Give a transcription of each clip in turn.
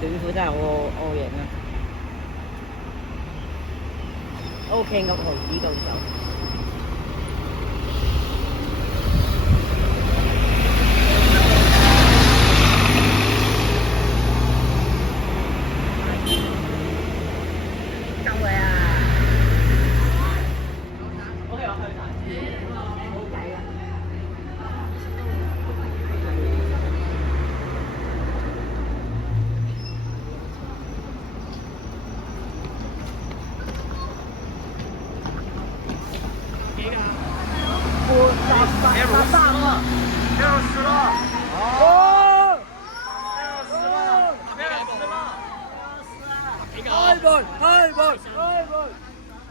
短褲真係好型啊！OK 個毫子到手。夠佢啊！OK， 我去曬。冇計啦。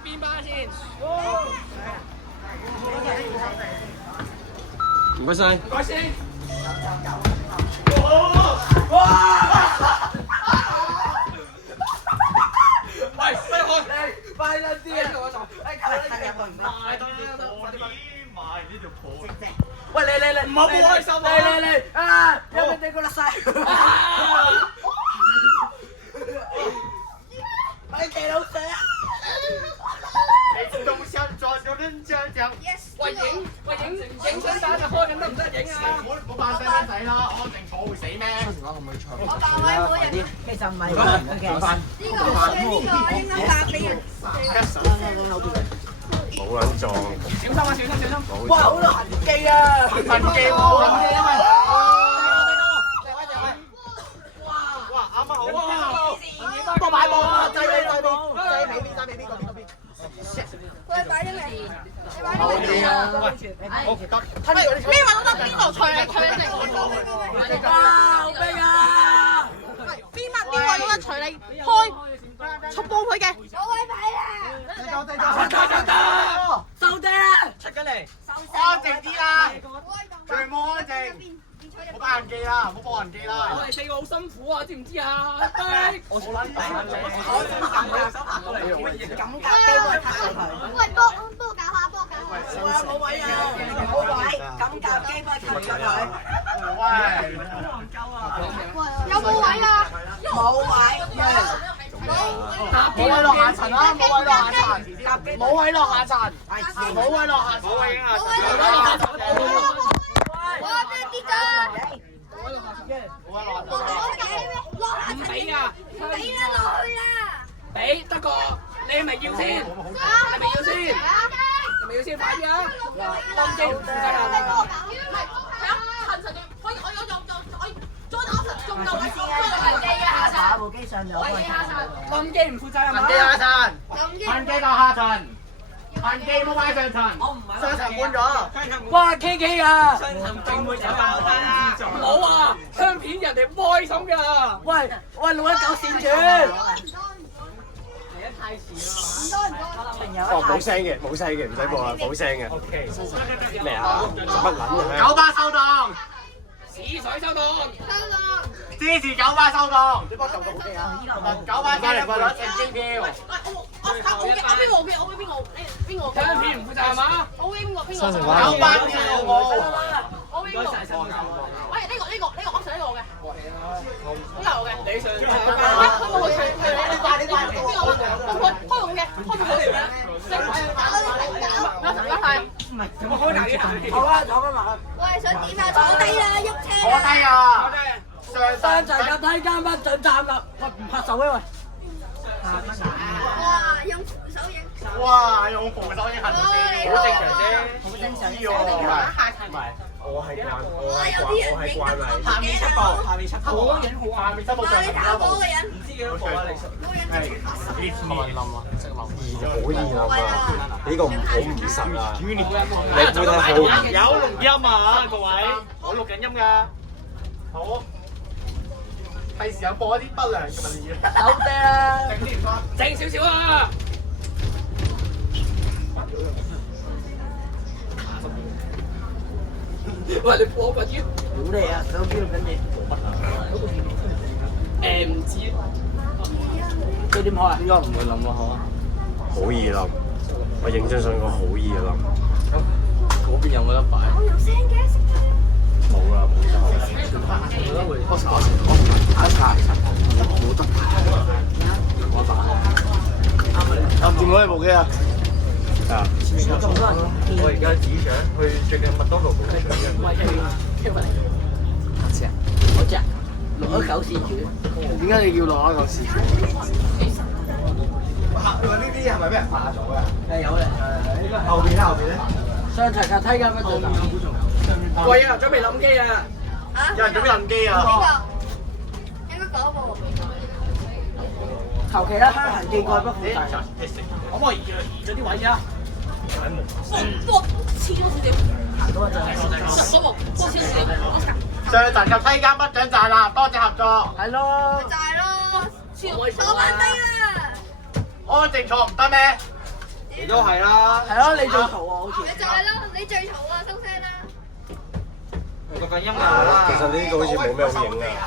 邊巴先？唔該晒。唔該先。喂，快開！快啲啊！同我講，埋呢條婆。喂，嚟，唔好開心啊！嚟啊！有冇地過甩晒？快地老死啊！你仲想再有人家講？喂，影相打就開緊得唔得影啊？唔好扮細蚊仔啦，安靜坐會死咩？我扮位冇人。其實唔係嘅。應該發俾人。冇撚撞。小心！哇，好多痕跡啊！痕跡喎，哇，啱啱好啊！多擺波啊！制尾嗰邊。喂，擺咗未？你擺咗好未？啲啊！喂，我得。咩話都得，邊個除啊？除你嚟。哇，好冰啊！邊個都得除你開，速報佢嘅。有位擺啦！收爹啦！出緊嚟！安靜啲啦，全部安靜，冇擺人機啦，冇播人機啦。我哋4個好辛苦啊，知唔知啊？我好撚抵啊！喂，幫我搞下。冇位啊！冇位，咁夾機幫佢吸咗佢。喂，有冇位啊？冇位。冇位落下層啦，冇位落下層，冇位落下層，冇位落下層，冇位落下層，哇！咩跌咗？唔俾啊！唔俾啦，落去啦！俾得個，你係咪要先？係咪要先？係咪要先？快啲啊！當機唔負責任。部機上咗。當機唔負責任啊！痕機下層，痕機到下層，痕機冇擺上層，上層換咗。哇 K K 啊！冇啊！香片人哋唔開心㗎。喂，619線轉。哦，冇聲嘅，唔使播啦，冇聲嘅。咩啊？做乜撚嘅？九巴收檔，屎水收檔。支持九巴收檔。你幫我撳個機啊！九巴加2張機票。香片唔負責係嘛？九巴票冇。你上。好啊，坐緊埋。喂，想點啊？坐低啦，喐車坐低啊！上齊架睇監不准站啦，唔拍手啊喂！哇，用扶手影。哇，用扶手影痕先，好正常啫，好正常喎。唔係，我係慣，我係慣例。下面7步，下面7步，好影好下面7步上面7步。嗰個人。唔知幾多步啊？你係呢次冧啊，識冧。好易諗啊！呢個好唔實啊！你估得好？有錄音啊，各位，我錄緊音㗎。好。係時候播一啲不良嘅文字啦。收爹啦！整啲唔該。靜少少啊！喂，你播緊啲？屌你啊！手機錄緊嘢。唔知。佢點開啊？應該唔會冧喎，好啊。好易諗，我認真信我好易諗。嗰邊有冇得擺？我有聲嘅，識冇啦，冇得。我查。我而家只想去最近麥當勞補水啫。喂，Kevin，下次啊，我只619事主。點解你要619事主？呢啲係咪俾人化咗啊？有咧。後邊咧。上齊架梯㗎乜做？喂啊，準備諗機啊！有人準備諗機啊！應該講喎。求其啦，香行記蓋不負大。可唔可以移咗啲位啊？多黐多少少，行到啊就係多少少，上層及梯間不准站啦，多謝合作。係咯。就係咯，坐慢啲啦。安靜坐唔得咩？你都係啦。係咯，你最嘈啊，好似。你就係咯，你最嘈啊，收聲啦。我錄緊音啊！其實呢個好似冇咩好影啊！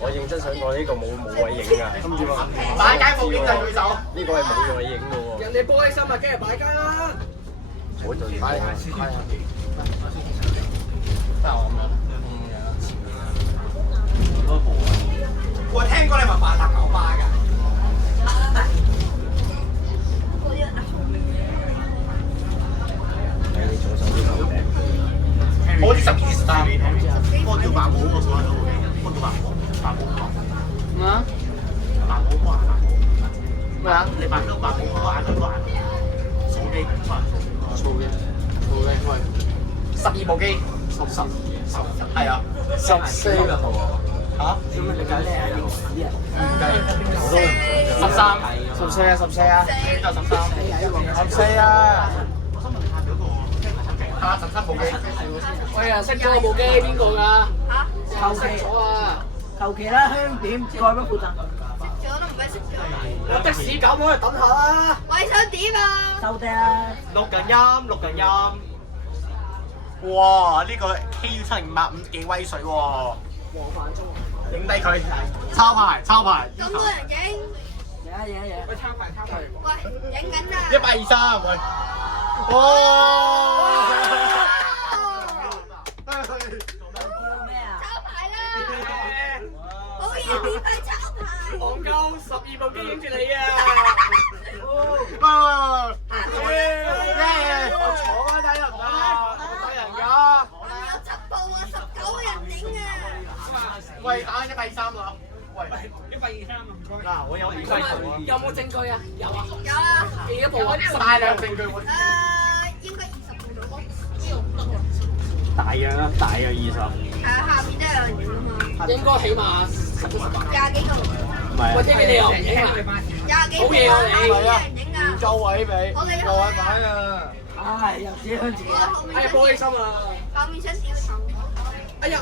我認真想講呢個冇位影啊！跟住話擺街冇經濟對手。呢個係冇位影嘅喎。人哋玻璃心啊，梗係擺街啦。我就擺係啊。我聽過你咪扮搭九巴㗎。你左手邊個名？好似12.3，我叫白帽，我坐喺度嘅，我叫白帽。咩啊？白帽關白帽。咩啊？你白帽關都關。數機喂。12部機。係啊。14個圖啊！嚇？做咩你搞咩啊？要屎啊！唔計。14啊！呢度13啊！13部機。喂啊，熄咗部機邊個㗎？嚇？熄咗啊！求其啦，香點蓋不負責。食咗都唔俾食咗。我的士搞咗去等下啦。喂，想點啊？收嗲啊！錄緊音。哇！呢個 KU7085幾威水喎！影低佢，抄牌。咁多人影？嘢。喂，抄牌。喂，影緊啊！123，喂。哇！咩啊？抄牌啦！好嘢，免費抄牌。戇鳩，12部機影住你啊！我坐翻低得唔得啊？睇人㗎。我哋有7部啊，19個人影啊！喂，打123啦。喂123啊，唔該。嗱，我有免費圖啊。有冇證據啊？有啊。有啊。幾多部啊？大量證據會。應該20部到。大約20。下面都有人影啊嘛。應該起碼10到18。廿幾個。唔係或者你哋又唔影啊？廿幾個。好嘢啊你有人影啊！夠位俾，我哋夠位擺啊！唉，又自己向自己。哎呀，玻璃心啊！後面想掉頭。哎呀！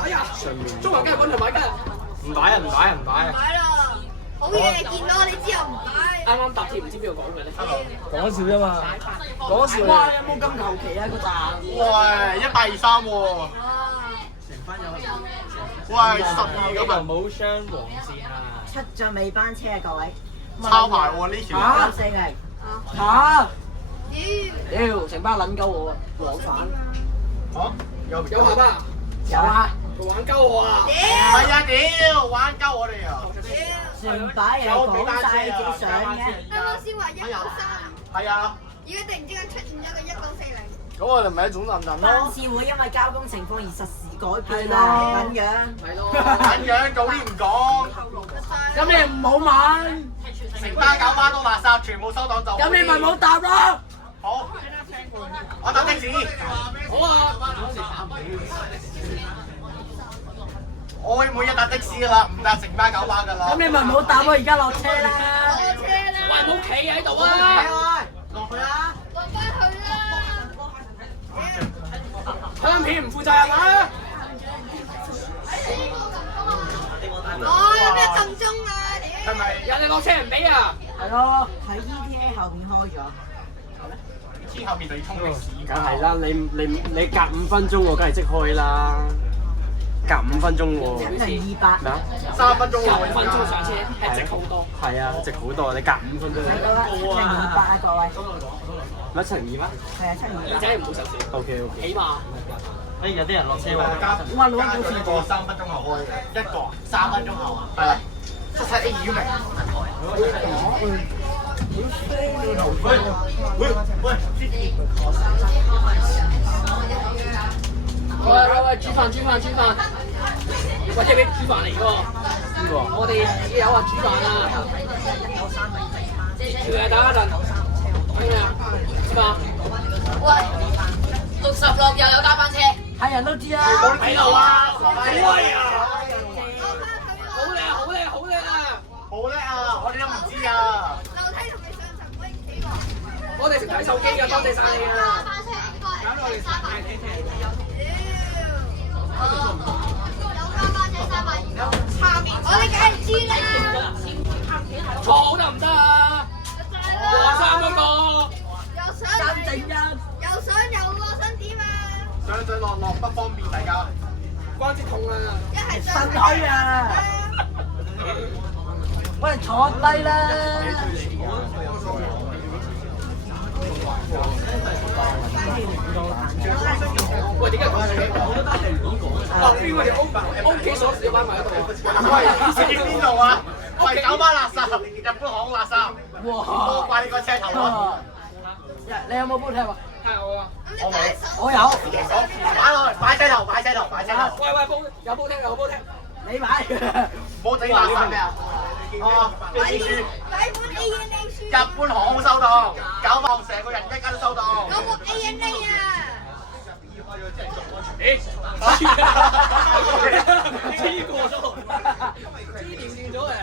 中環街滾頭買㗎。唔擺啊！擺啦！好嘢，見到你之後唔擺。啱啱搭鐵唔知邊度講嘅咧。講笑啫嘛，講笑。哇！有冇咁求其啊個站？喂，123喎。喂，12咁啊！冇雙黃線啊！ 7張尾班車啊，各位。抄牌喎呢條。940。嚇！屌！屌，成班撚鳩我啊！往返。嚇？有下巴？有啊。玩鳩我啊！係啊！屌，玩鳩我哋啊！全擺人講晒自己相嘅。啱啱先話193，係啊！而家突然之間出現咗個1940。咁我哋咪一種陣陣辦咯。事會因為交工情況而實時改變啦，咁樣。係咯。咁樣早啲唔講，咁你唔好問，成班9班都垃圾，全部收檔就。咁你咪冇答咯。好，我搭的士。好啊。我會每日搭的士噶啦，唔搭成班9班噶啦。咁你咪唔好答咯，而家落車啦。落車啦！喂，唔好企喺度啊！落去啊！落翻去啦！香片唔負責任啊！哦，有咩撳鐘啊？係咪？人哋落車唔俾啊！係咯。喺 ETA 後面開咗。之後面就要衝的士。梗係啦，你隔5分鐘我梗係即開啦。隔5分鐘喎。1人200。咩啊3分鐘隔喎。 5分鐘上車係值好多。係啊，值好多。你隔5分鐘。睇到啦，1人200啊，各位。乜102嗎？係啊，耳仔唔好受傷。OK。起碼。哎，有啲人落車喎。哇，老加咗一個3分鐘後開嘅，一個3分鐘後啊。係啦。77A 已經明。喂，煮飯！喂，即係煮飯嚟㗎喎。我哋有話煮飯啊。條嘢等一陣。咩啊？知嘛？喂，66又有大班車，係人都知啦。喺度啊！好威啊！好靚啊！好叻啊！我哋都唔知啊。我哋識睇手機㗎，多謝晒你啊！我哋梗係知啦。坐得唔得啊？黃衫嗰個。三正一，又想有喎，想點啊？上落不方便大家。關節痛啊！一係腎虛啊！喂，坐低啦。喂，點解咁嘅？哦，邊個條屋企鎖匙擺埋喺度？喂，邊度啊？喂，九巴垃圾，日本航空垃圾。哇！多怪你個車頭啊！你有冇煲踢啊？係我啊！我有。擺落去，擺車頭。喂，有煲聽。你買。冇整垃圾咩啊？哦，秘書。買本 ANA 書。日本航空收到，9萬成個人一間都收到。有部 ANA 啊！咦？黐過咗，黐掂咗嘅。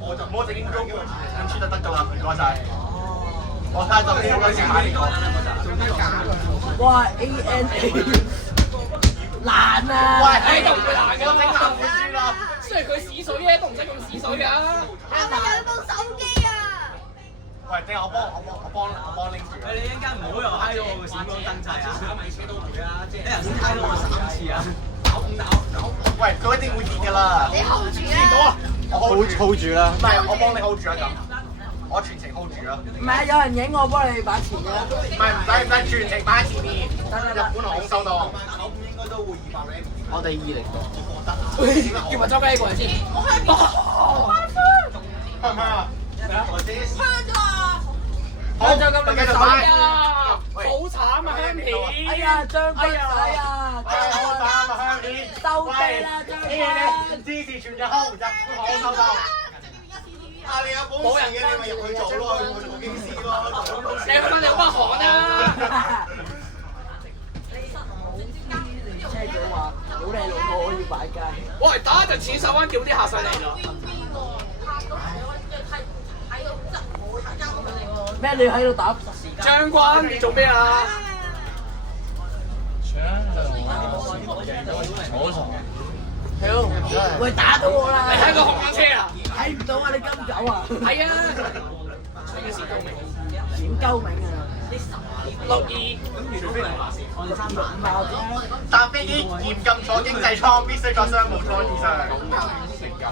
我就唔好整中文，咁就得㗎啦，唔該晒。我睇下就呢個先買呢個。哇 ANA 難啊！喂，都唔會難㗎我整爛本書啦。雖然佢屎水啫，都唔使咁屎水㗎。係咪有部手機啊？喂，等下我幫拎住。你一陣間唔好又嗨到我個閃光燈掣啊！你頭先嗨到我3次啊！喂，佢一定會跌㗎啦。你 hold 住啊！我 hold 住啦。唔係，我幫你 hold 住啊咁。我全程 hold 住啊。唔係有人影我幫你擺前嘅。唔使，全程擺喺前面。日本航空收到。我哋20個。叫埋周雞過嚟先。係咪啊？翻咗啊！好，就咁繼續哎擺。呀，好慘啊，香片！哎呀，將軍，哎呀，好慘啊，香片。收地啦，將軍。支持全日空，日本航空收到。啊！你有保人嘅，你咪入去做咯，去做經師咯。你去翻你北韓啊！車長話：好靚老婆，我要擺街。喂，打一陣錢手灣叫啲客上嚟咯。咩？你喺度打？將軍，你做咩啊？喂，打到我啦！你喺個紅架車啊？睇唔到啊！你金狗啊？係啊。你嘅時都明。點鳩名啊62。搭飛機嚴禁坐經濟艙，必須坐商務艙以上。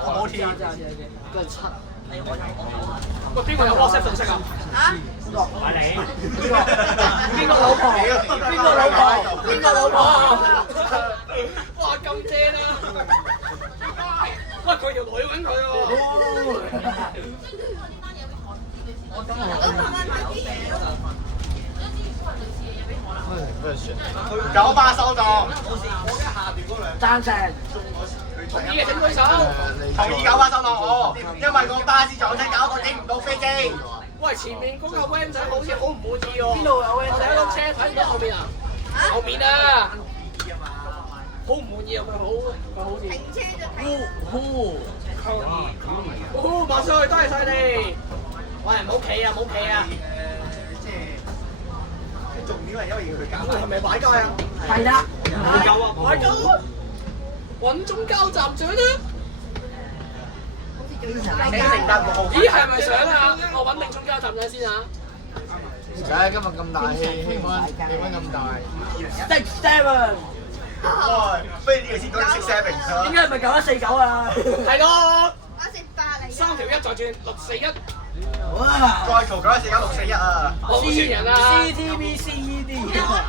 好貼。喂，邊個有 WhatsApp 信息啊？嚇？邊個老婆？邊個老婆？邊個老婆？哇，咁正啊！喂，佢條女揾佢喎。九巴收到。贊成。同意嘅請舉手。同意九巴收到好，因為個巴士撞親搞到影唔到飛機。喂，前面嗰個 van 仔好似好唔滿意喎。邊度有 van 仔？有架車睇唔到後面啊？後面啊！好唔滿意啊！佢好似。停車就停。馬上去，多謝晒你。喂，唔好企啊！唔好企啊！重點係因為要佢搞。係咪擺街啊？係啦。擺街。穩中交站長啊！請乘搭6號。咦，係咪想啊？我穩定中交站長先啊！唉，今日咁大氣温咁大。67。喂，不如呢個先講6 7點解唔係9149啊？係咯。我食飯嚟。3條1再轉641。哇！再嘈9 1 4 6 4 1啊！我好算人啊 CTV CED。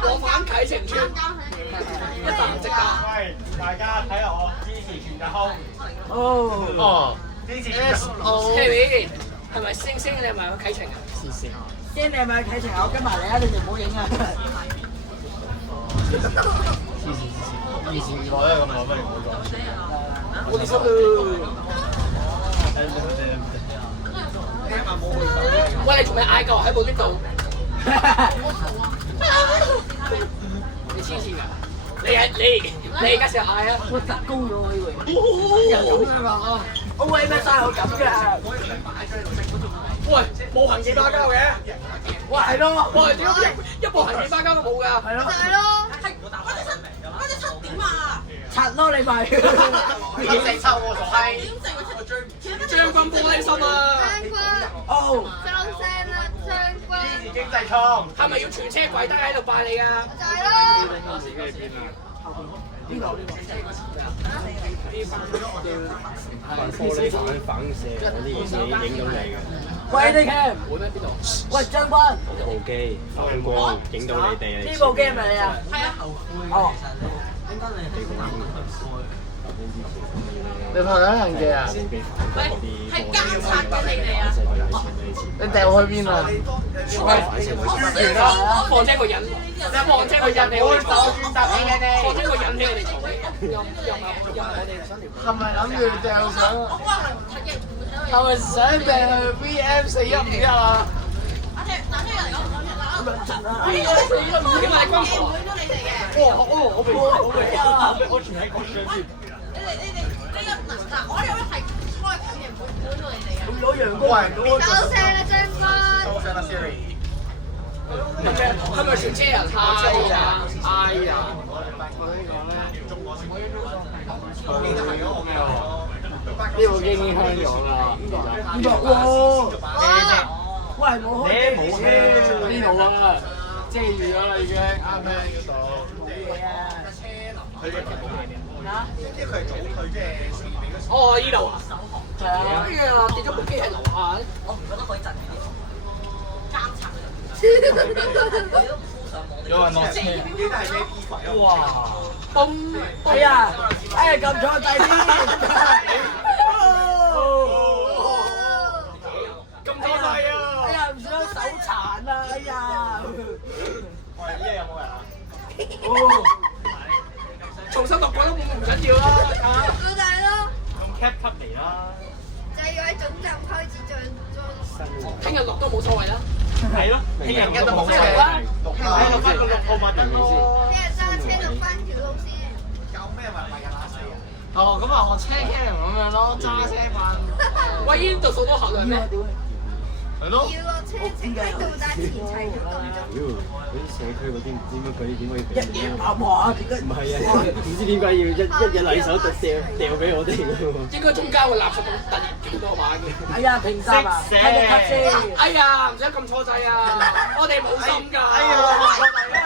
我反啟程村，一啖即刻。喂，大家睇下我支持全日空。哦。支持全日空。Harry，係咪星星你係咪去啟程啊？先你係咪啟程啊？我跟埋你啊！你哋唔好影啊！以前原來都係咁諗，不如唔好講。我哋收到。喂，你做咩嗌鳩喺部 lift 度？你黐線㗎！你而家成日嗌啊！我突高咗我以為。又咁樣話我為咩晒我咁㗎？喂，冇行幾巴交嘅。喂係咯，喂，點解一部行幾巴交都冇㗎？係咯。係咯，係嗰隻七點啊！柒咯你咪。你抽我傻閪。將軍玻璃心啊！哦。收聲啦，將軍！支持經濟艙。係咪要全車跪低喺度拜你㗎？就係咯。邊個？玻璃反射嗰啲嘢影到你嘅。喂，你 cam。會咩？邊度？喂，將軍。部機反光影到你哋啊！呢部機係咪你啊？係啊。哦。你拍緊人嘅啊？喂，係監察緊你哋啊！你掉去邊啊？完啦！放車個人，放車個人你我哋走，放車個人俾我哋坐，又我哋想聊。係咪諗住掉上？我可能睇嘅唔會睇係咪想掟去 VM415啊？打車嚟講，點解光頭啊？你哋嘅。我全喺嗰張先。呢個嗱，我有一係開緊嘅，唔會管到你哋嘅。攞陽光。收聲啦，將軍！收聲啦，Siri。係咪全車人太啊？哎呀！呢部機已經香咗啦。喂，冇開。冇車呢度啊，遮住咗啦已經。啱咩嗰度？哦，呢度啊！係啊！哎呀，跌咗部機喺樓下。我唔覺得可以震嘅。監察。有人落車。哇！嘣！哎呀，撳錯掣添。咁多掣啊！哎呀，唔想手殘啊！哎呀。喂，呢度有冇人啊？重新錄過都唔緊要啦。老大咯，咁 cap 級嚟啦。就係要喺總站開始再。聽日錄都冇所謂啦。係咯，聽日都冇車啦。錄翻個6號碼電先。聽日揸車錄翻條路線。有咩咪人打死人？哦，咁啊學車 cam 咁樣咯，揸車扮。喂，呢度數多客量咩？係咯。要落車請喺度打前齊咗咁嗰啲社區嗰啲唔知乜鬼點可以一嘢爆破點解？唔係啊，唔知點解要一隻禮手就掉俾我哋㗎喎。應該中間會垃圾咁突然咁多碼嘅。哎呀，平山啊，睇你級先。哎呀，唔使咁錯掣啊！我哋冇心㗎。哎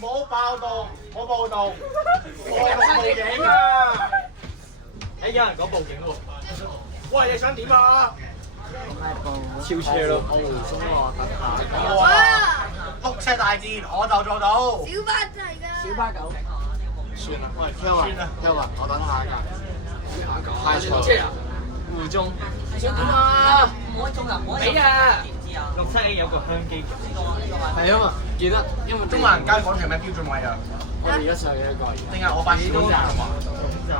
唔好爆動，唔好暴動，我哋報警啊！有人講報警喎。喂，你想點啊？超車咯！哇！碌車大戰我就做到。小巴制㗎。小巴狗。算啦，喂，聽話，我等下架。太長。車啊？湖中。想點啊？俾啊！67A 有個香機。係啊嘛，記得，因為中環街廣場咩標準位啊？我哋而家上幾多個？定係我8時都站啊？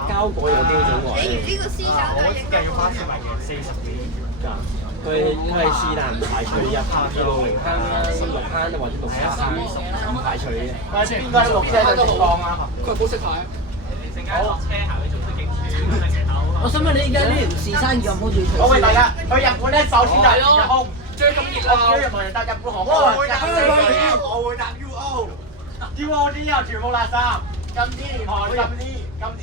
膠果有標準位。你呢個思想都我應計要花錢買嘅40幾。佢係是但唔排除入路零坑啦、16坑或者6坑，唔排除嘅。喂，邊個落車就情況啊？佢好識牌。好。我想問你而家呢條試生意有冇要我喂大家，去日本咧首先就入空，最咁熱啊！日本人搭日本航空，我會搭 UO 啲又全部垃圾，禁止廉航，禁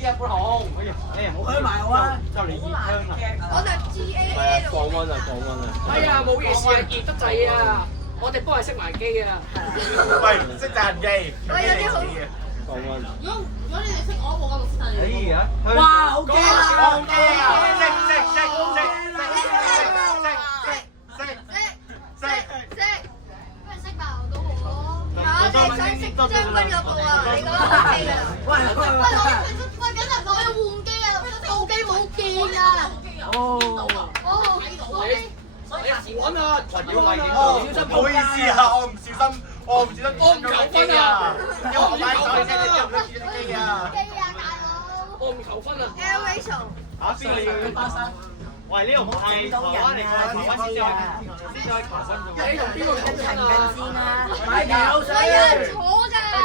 止日本航空。哎呀，開埋我啊！就嚟熱香啦！我就 GAA 降溫啊，降溫啊！哎呀，冇嘢事啊，熱得滯啊！我哋幫佢熄埋機啊！喂，識賺人機，喂有啲好降溫。如果你哋識我冇咁細。哎呀，哇，好驚啊！好驚啊！不如識爆到我。有你想你穩啊！唔好意思啊，我唔小心，我唔小心我唔求分啊！因為我買手機，你入咗自己機啊！我唔求分啊！嚇邊個你花生？喂，呢度唔係台灣嚟㗎，台灣先至可以求分㗎。你同邊個求分啊？先啦，買口水。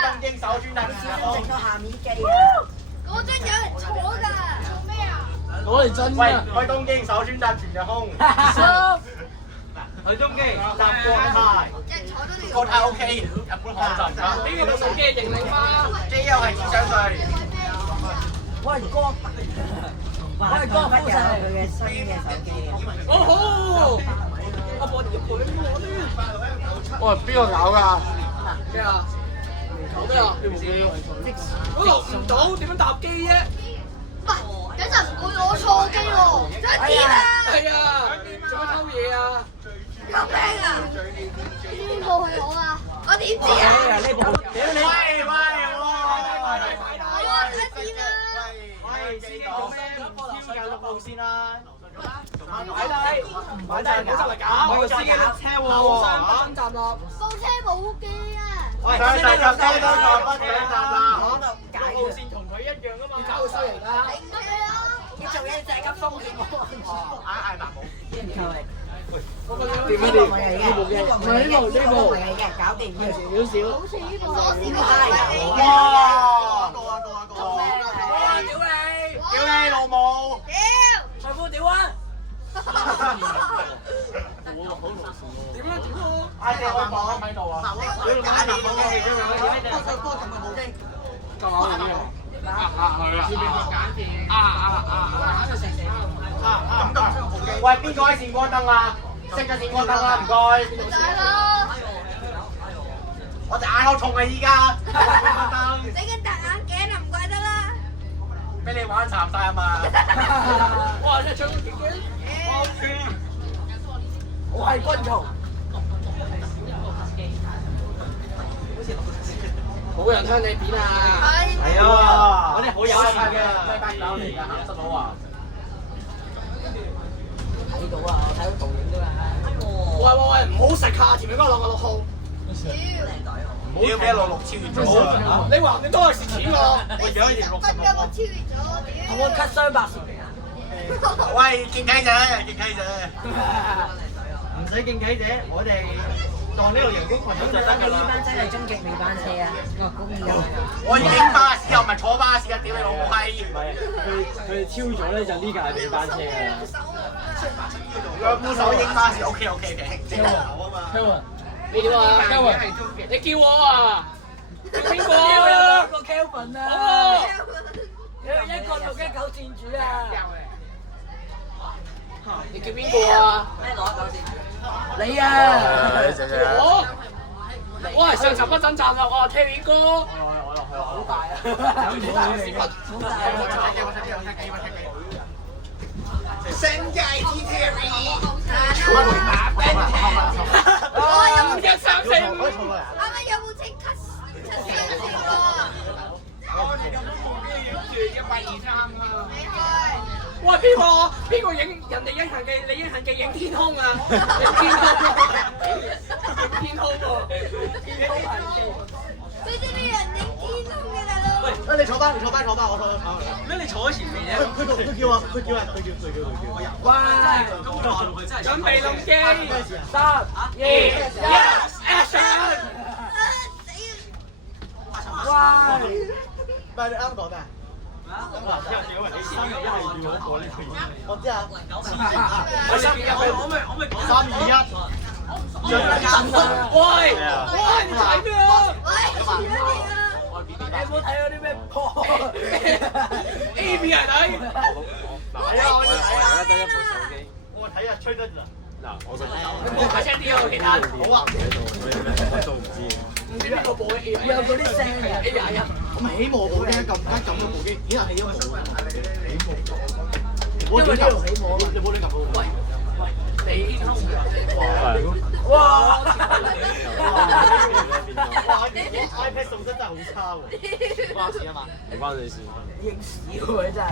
東京手專特食到下面機啊！攞嚟真喂，啊！去東京手專搭全日空。去東京搭國泰 OK， 日本航就唔得。呢個部手機係型靚嗎？機又係智商稅。喂哥，喂哥，鋪晒佢嘅新嘅手機啊！哦好，我播啲播啲播啲。喂，邊個搞㗎？咩啊？搞咩啊？嗰度唔到點樣搭機啫？係啊，做乜偷嘢啊？路線啦，擺低，唔好就嚟搞，我個司機落車喎，後山北新站啦。喂，上站上北站啦，路線同佢一樣噶嘛，要交佢收嚟㗎。要做嘢就係咁風險喎。嗌白冇。邊人扣你？我覺呢得個唔係嘅，呢個唔係嘅，搞掂嘅。哇！屌你！屌你老母！財富屌啊！點啊點啊！嗌你我放喺度啊！喂，邊個喺閃光燈啊？熄咗閃光燈啦，唔該。我隻眼好痛啊！依家閃光燈。俾你玩殘晒啊嘛！哇！真係唱到幾勁！我係軍曹。冇人向你扁啊！係啊！我哋好有愛嘅咩班友嚟㗎？鹹濕佬啊！睇到啊，我睇到導演啫嘛。喂，唔好食卡，前面嗰個6號。唔好俾66超越咗啊！你話你都係蝕錢喎！我而家已經66。同我 cut 雙百喂，敬啟者，敬啟者。唔使敬啟者，我哋當呢度陽光群眾就得㗎啦。呢班真係終極尾班車啊！我公義啊！我已經巴士又唔係坐巴士啊！屌你老母閪！佢哋超咗咧，就呢架係尾班車㗎啦。兩副手影巴士 OK 嘅。你點啊？你叫我啊？邊個啊？個 Kelvin 啊！一個619戰主啊！你叫邊個啊？你啊！我係上集北鎮站啦，我係 Terry 哥。我落去，好大啊！好大啊！升界 Terry。5日345。喂，邊個影人哋影行記，你影行記影天空啊？影天空喎，天空行記。喂，你坐班，我坐。咩？你坐喺前面嘅？佢叫啊！佢叫。哇！準備錄機，3、2、1 ，Action！ 哇！唔係你啱講咩？我知啊。3、2、1。喂，你睇咩啊？你有冇睇嗰啲咩波 ？A B 係睇。係啊，我而家得一部手機。我睇啊，吹得啦。嗱，我個大聲啲啊！其他好啊。我都唔知。唔知邊個播嘅 A 有嗰啲聲嘅 A21。咁起幕部機撳咗部機，顯下起咗幕。因為呢度起幕啊嘛。你冇亂撳部。喂，你哇！iPad 送真係好差喎，關我事啊嘛？唔關你事。應屎喎真係。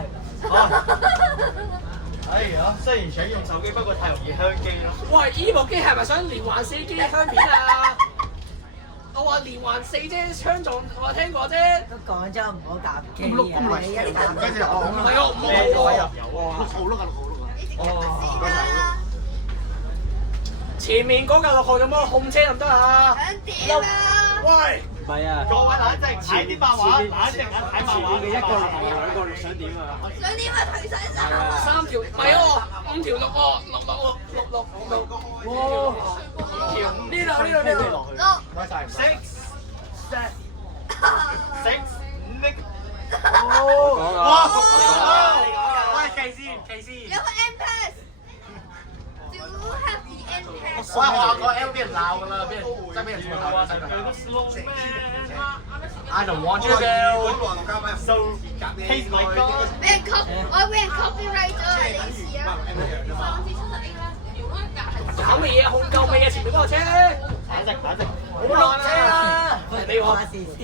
哎呀！雖然想用手機，不過太容易香機咯。喂，依部機係咪想連環4機香片啊？我話連環4啫，槍撞我聽過啫。都講咗唔好搭機啊！你一搭跟住我唔係啊，唔好前面嗰架6號有冇控車得唔得啊？喂，唔係啊，各位冷靜，睇啲漫畫，冷靜啊，睇漫畫嘅一個6號2個6想點啊？3條，唔係喎，5條6喎，6。呢度。Six，哇！喂，騎士。我話個 L 俾人鬧㗎啦，俾人真係俾人鬧啊！真係。I don't want you to so taste my God。搞乜嘢啊？控夠未啊？前面嗰個車，冷靜。好落車啊！你我巴士先。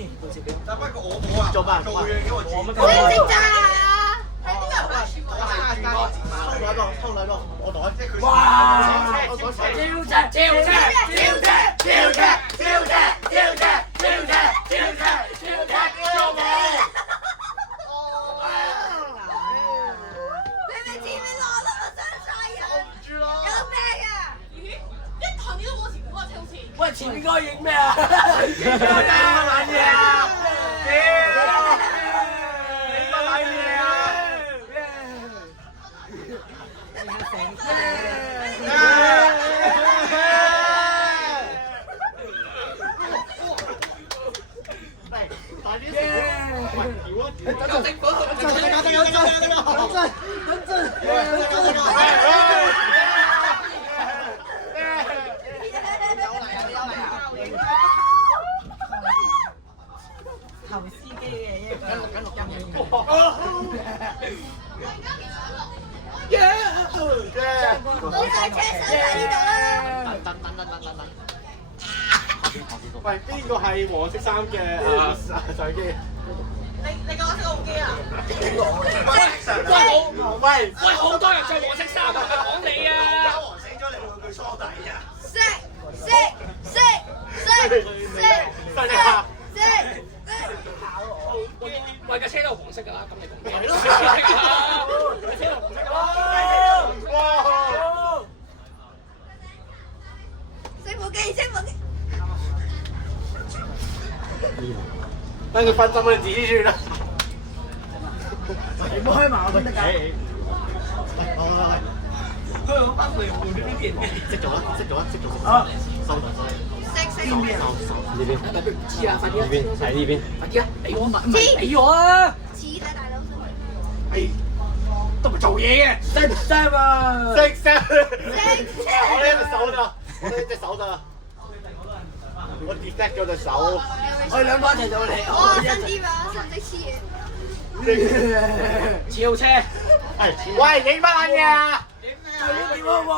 做乜？我乜都偷兩個，我袋。哇！招喂，前面嗰個影咩啊？乜嘢啊？頭司機嘅一個錄音嘅。喂，邊個係黃色衫嘅相機？你講我識部機啊？喂，好多人着黃色衫，係咪講你啊？喂，架車都係黃色㗎啦，咁你講咩？係咯，架車係黃色㗎啦。等佢分心佢自己算啦。你唔開埋我都得㗎。佢攞翻佢換呢邊，識咗啦。收台。呢邊。特別唔知啊，快啲啊！呢邊，喺呢邊。快啲啊！俾我問，俾我啊！都唔做嘢嘅，識啊！我呢隻手咋？我呢隻手咋？我 detect 咗隻手。我哋兩個一齊到你。超車。係，喂，影乜嘢啊？點好冇？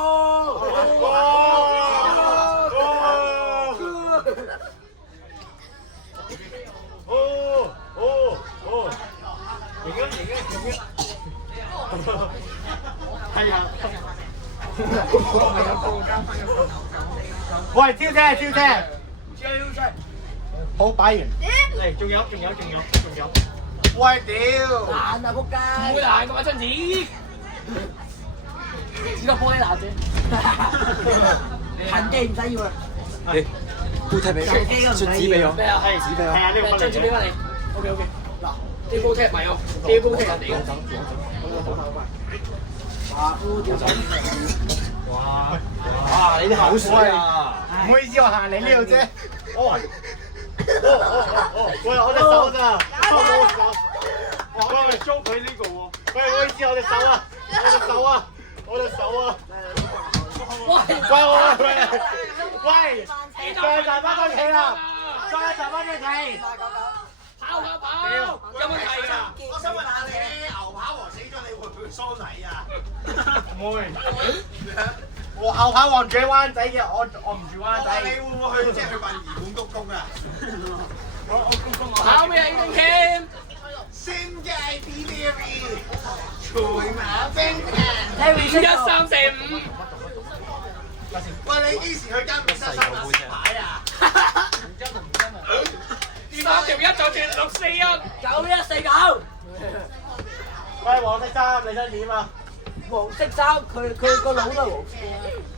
影啊！係啊。喂，超車！好擺完。嚟，仲有。喂，屌！爛啊仆街！唔會爛㗎嘛，張紙。只個玻璃爛啫。痕機唔使要啦。你固體俾，張紙俾我。咩啊？紙俾我。係啊，呢個張紙俾翻你。OK。嗱，呢煲踢唔係我，呢煲踢人哋嘅。哇！你啲口水啊！唔好意思，我行你呢度啫。喂，我隻手咋？我隻手。我係咪租佢呢個喎？喂，唔好意思，我隻手啊！喂，再站翻佢企啦！跑！有問題㗎？我想問下你，牛扒王死咗，你會唔會梳禮啊？唔會。我牛扒王住喺灣仔嘅，我唔住灣仔。你會唔會去即係去殯儀館鞠躬啊？考咩啊？呢張 cam？星界 BBB，除馬冰 Harry 識到。 135。喂，你幾時去間面室收牌啊3條1再轉641。9149。喂，黃色衫，你想點啊？黃色衫，佢個腦都係黃色。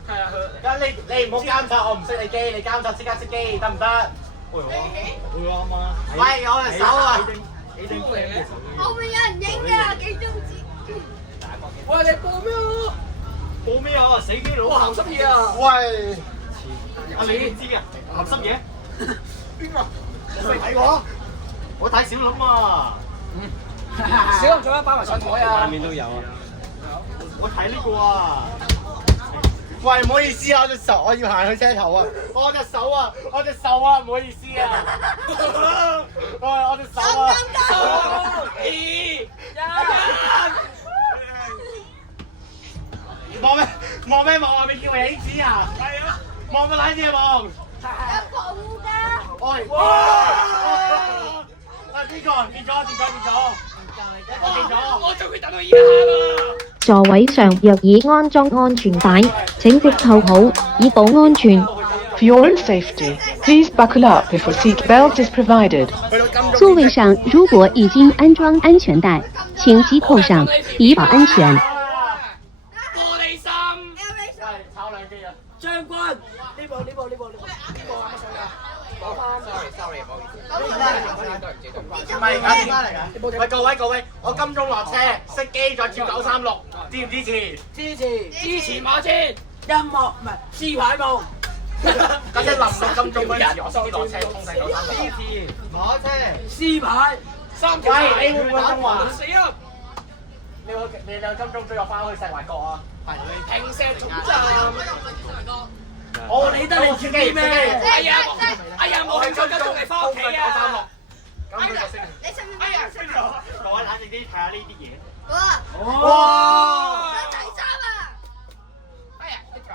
係啊，咁你唔好監察，我唔識你機，你監察即刻熄機得唔得？喂，我隻手啊！後面有人影㗎，幾張紙。喂，你報咩啊？報咩啊？死機佬！哇，鹹濕嘢啊！喂，你點知嘅？鹹濕嘢？邊個？你未睇過？我睇小林啊！小林做乜擺埋上台啊？下面都有啊。我睇呢個啊！喂，唔好意思啊，我隻手我要行去車頭啊！我隻手啊，唔好意思啊！我隻手啊2、1。望咩望啊？你叫我影子啊？係啊！望個撚嘢望！有保護㗎。喂！哇！邊個？跌咗！我仲會等到而家啊！座位上若已安裝安全帶，請接扣好，以保安全。 For your own safety, please buckle up if a seat belt is provided. 座位上如果已經安裝安全帶，請系扣上，以保安全。玻璃心。炒兩機啊！將軍，呢部。唔係簡單嚟㗎。喂，各位，我金鐘落車，熄機再跳936，支唔支持？支持馬先。音樂唔係試牌夢。咁即係臨到金鐘嗰陣時，我先落車通曬936。支持攞車試牌。 3條。喂，你會唔會中環？死啊！你有金鐘追我翻去石環角啊？係。平石總站。我理得你自己咩？哎呀，冇興趣跟蹤你翻屋企啊！咁佢就識。你信唔信俾人識啊？各位冷靜啲睇下呢啲嘢。哇！想睇衫啊！哎呀，你搞！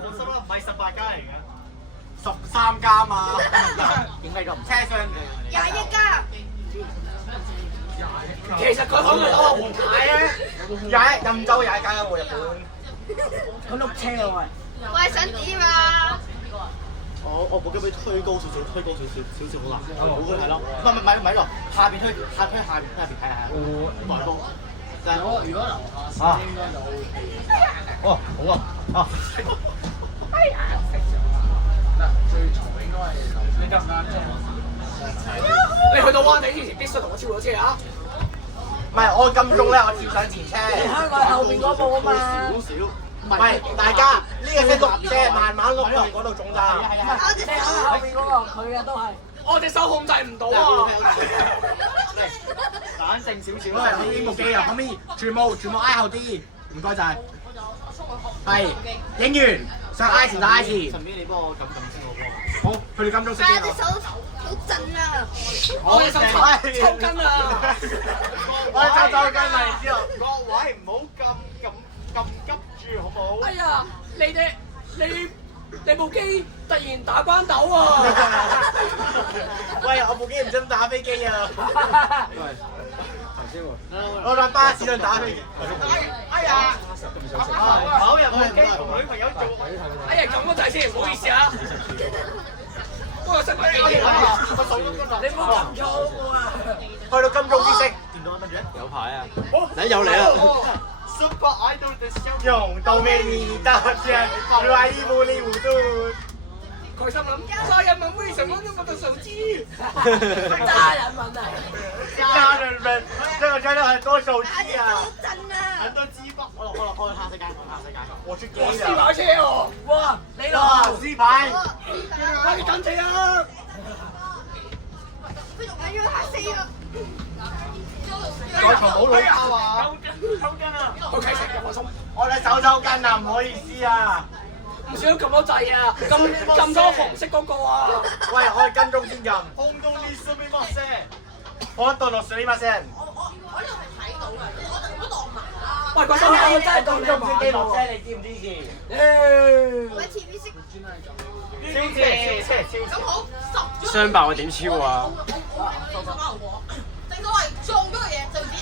放心啦，唔係18加嚟嘅，13加嘛。點解咁？車上21加。其實佢可唔可以攞個黃牌啊？任州21加喎，日本。佢碌車喎喂。喂，想點啊？我部機俾推高少少好難。好嘅係咯。唔係落，下邊推下邊睇下。內部。就係我如果樓下應該就 OK。哦，好啊。啊。哎呀！嗱，最嘈應該係你得唔得？你去到灣仔之前必須同我超咗車啊！唔係，我金鐘咧，我跳上前車。你香港後邊嗰部啊嘛。少。唔係，大家呢個先碌車，慢慢碌落嗰度總站。你喺後邊嗰個佢嘅都係。我隻手控制唔到啊！冷靜少少啦，呢部機啊，可唔可以全部挨後啲？唔該晒。係，影完上挨前就挨前。順便你幫我撳先好。好，佢哋金鐘熄機啦。隻手好震啊！我隻手抽筋啊！我隻手抽筋啊！然之後，各位唔好咁急住，好唔好？哎呀，你部機突然打關鬥啊！喂，我部機唔想打飛機啊！我搭巴士度打飛機。哎呀！跑入去機同女朋友做。哎呀，咁多掣先，唔好意思啊！不過識唔識機啊？你唔好撳錯啊！去到金鐘先識。有牌啊！嚟又嚟啦！ Super Idol 的笑容都沒你的甜，來一步你舞動。佢心諗，家人們為什麼那麼多手機？家人們啊！家人們，這個真的很多手機啊！好震啊！很多雞巴。我下世界，我出機我試啊！跑車喎！哇！你哇落！C 牌，快啲跟住啊！佢仲係要下4個。在場冇女交啊！抽筋啊！佢啟程嘅放鬆，我哋手抽筋啊，唔好意思啊！唔小心撳到掣啊！撳咗紅色嗰個啊！喂，我係跟蹤先撳。空中啲水咩乜聲？我到落水乜聲？我呢度係睇到嘅，我當埋啦。喂，個心我真係金鐘先機落車，你知唔知事？喂，TV 識超。咁好10。雙爆我點超啊？正所謂撞嗰個嘢就剪，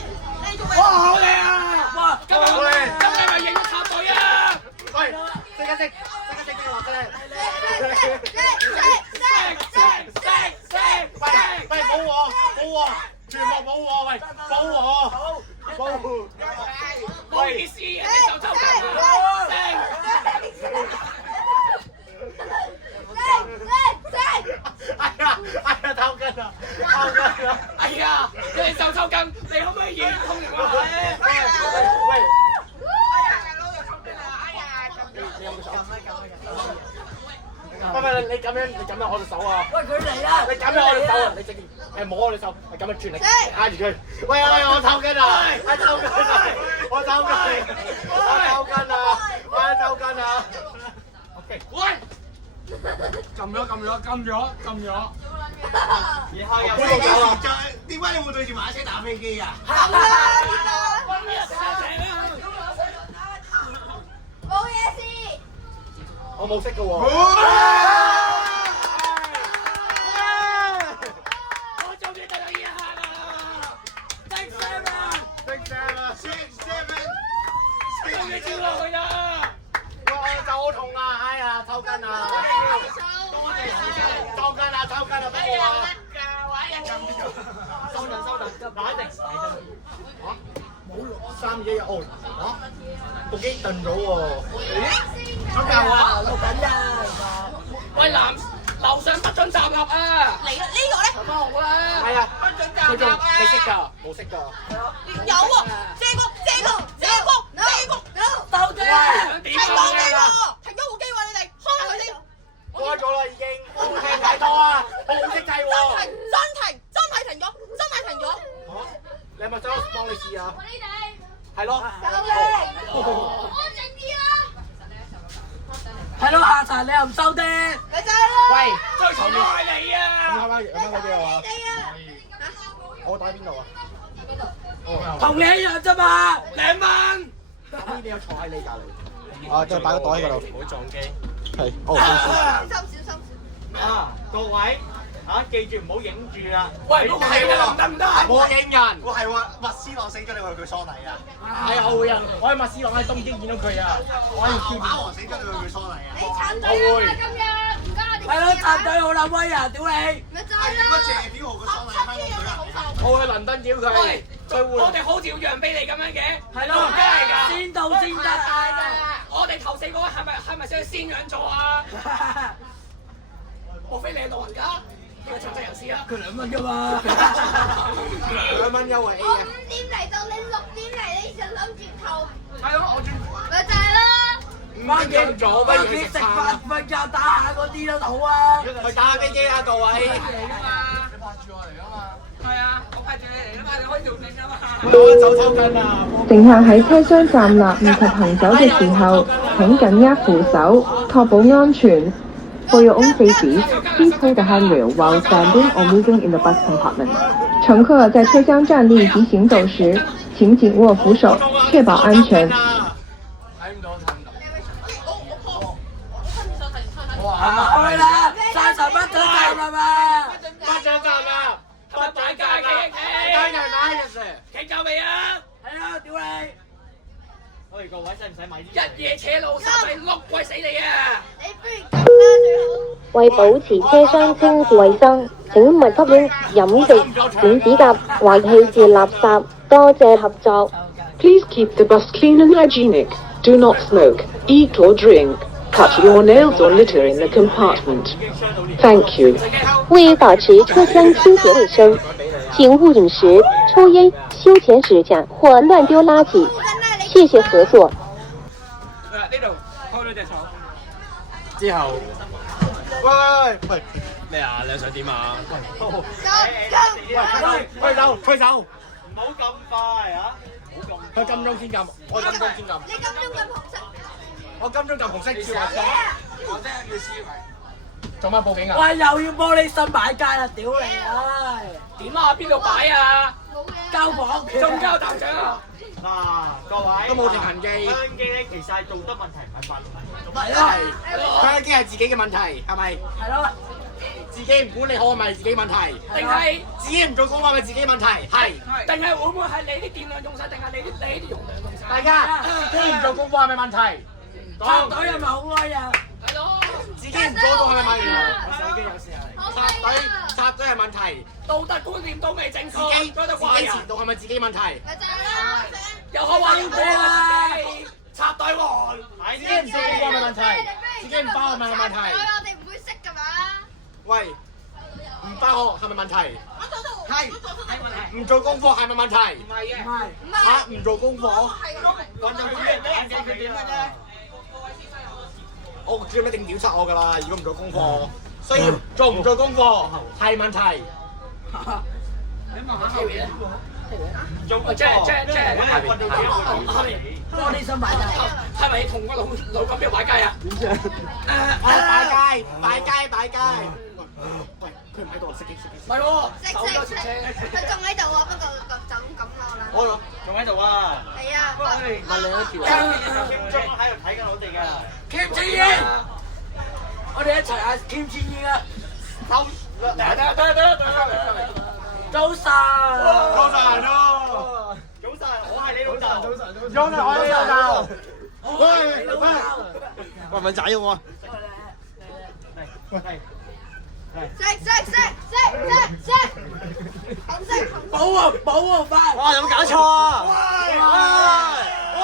你做咩？哇！好靚啊！哇！今日咪應你咁樣我隻手啊！喂，佢嚟啦！你咁樣我隻手啊！你直接摸我隻手，係咁樣全力壓住佢。喂，我抽筋啊！我抽筋啊！我抽筋啊 ！OK， 喂！撳咗。然後又點解你會對住馬車打飛機啊？冇嘢事。我冇識㗎喎。我終於得到呢一刻啦！終於超過佢啦！我就好痛啊！哎呀，抽筋啊！抽筋啊！俾我啊！收陣，冷靜。冇3、2、1，哦，部機頓咗喎。錄緊㗎。喂，樓上不准集合啊！嚟啦，呢個咧好啦，係啊，佢仲你識㗎？冇識㗎。有喎，借過，收啫。點停咗啊？部機喎，你哋開佢先。開咗啦已經，好聽太多啊，好識計喎。真係停咗。你係咪想我幫你試啊？係咯。係咯，下層你又唔收爹。喂，最嘈都係你啊！有冇嗰邊啊？我打喺邊度啊？同你一樣啫嘛2蚊。咁呢啲有坐喺你隔離。啊，就擺個袋喺嗰度。唔好撞機。係。哦。小心。啊，各位記住唔好影住啦。喂，唔係喎，得唔得？我影人。我係話麥斯朗醒咗，你話佢梳底啊？係啊，我會啊，我喺麥斯朗喺東京見到佢啊，我喺馬王醒咗，你話佢梳底啊？你撐隊啊嘛，今日唔該你。係咯，插隊好撚威啊！屌你！咪就係如果謝標豪個梳底係香港隊人。我去倫敦屌佢。我哋好似要讓俾你咁樣嘅，係咯，梗係㗎。先到先得啊！我哋頭4個係咪想去先讓座啊？莫非你係老人家？呢個長者人士啊！佢2蚊㗎嘛。2蚊優惠 A 我啊！ 5點嚟到，你6點嚟，你就諗住投。係咯，我轉。咪就係咯。翻屋企唔做，不如去食食飯、飯。瞓覺、打下嗰啲都好啊！去打下飛機啊，各位。係啊，我派住你嚟啦嘛，你可以調整㗎嘛。我手抽筋啊！乘客喺車廂站立以及行走嘅時候，請緊握扶手，確保安全。For your own safety, please hold the handrail while standing or moving in the bus compartment. 乘客在車廂站立及行走時，請緊握扶手，確保安全。睇唔到。開啦！30蚊就站啦嘛！發獎站啊！係咪大家嘅企夠未啊？係啊，屌你！我哋各位使唔使買啲？一夜扯路3米碌鬼死你啊！你不如咁啦，最好。為保持車廂清潔衛生，請勿吸引飲食、剪指甲或棄置垃圾。多謝合作。 Please keep the bus clean and hygienic. Do not smoke, eat or drink. Cut your nails or litter in the compartment. Thank you. 为保持车厢清洁卫生，请勿饮食、抽烟、修剪指甲或乱丢垃圾。谢谢合作。呢度開咗隻手。之後，喂，咩啊？你想點啊？推手，唔好咁快啊！佢金鐘先撳，我金鐘先撳。你金鐘咁紅色。我金鐘撳紅色叫我做乜報警啊？喂，又要玻璃心擺街啦，屌你！唉，點啊？邊度擺啊？交房中交大獎啊！嗱，各位都冇直行機。香機咧，其實係道德問題，唔係法律問題。係咯，香機係自己嘅問題，係咪？係咯，自己唔管理好係咪自己問題？定係自己唔做功課係咪自己問題？係。定係會唔會係你啲電量用晒，定係你啲容量用晒？大家自己唔做功課係咪問題？插隊係咪好威啊？係咯，自己唔做到係咪問題？手機有時係。插隊係問題。道德觀念都未正確，自己喺度怪人，遲到係咪自己問題？咪就係啦。又可話要咩啊？插隊王，自己唔做功課係咪問題？自己唔包係咪問題？我哋唔會識㗎嘛。喂，唔包學係咪問題？係唔做功課係咪問題？唔係嘅，唔係，唔做功課？運動員俾人記佢點嘅啫。我主任一定屌柒我㗎啦！如果唔做功課，所以做唔做功課係問題。你問下 Kerry 咧，做功課即係我哋想買就係咪同個老咁樣擺雞啊？擺街。喂，佢唔喺度，熄機。唔係喎，走咗條車。佢仲喺度啊，不過就咁咯啦。我仲喺度啊！係啊，問你一條。Kim 中喺度睇緊我哋㗎。Kim 千燕，我哋一齊啊 Kim 千燕啊！早晨咯！早晨，我係你老豆。早晨，我係你老豆。喂，咪仔我。嚟。保護翻！哇！有冇搞錯啊？喂！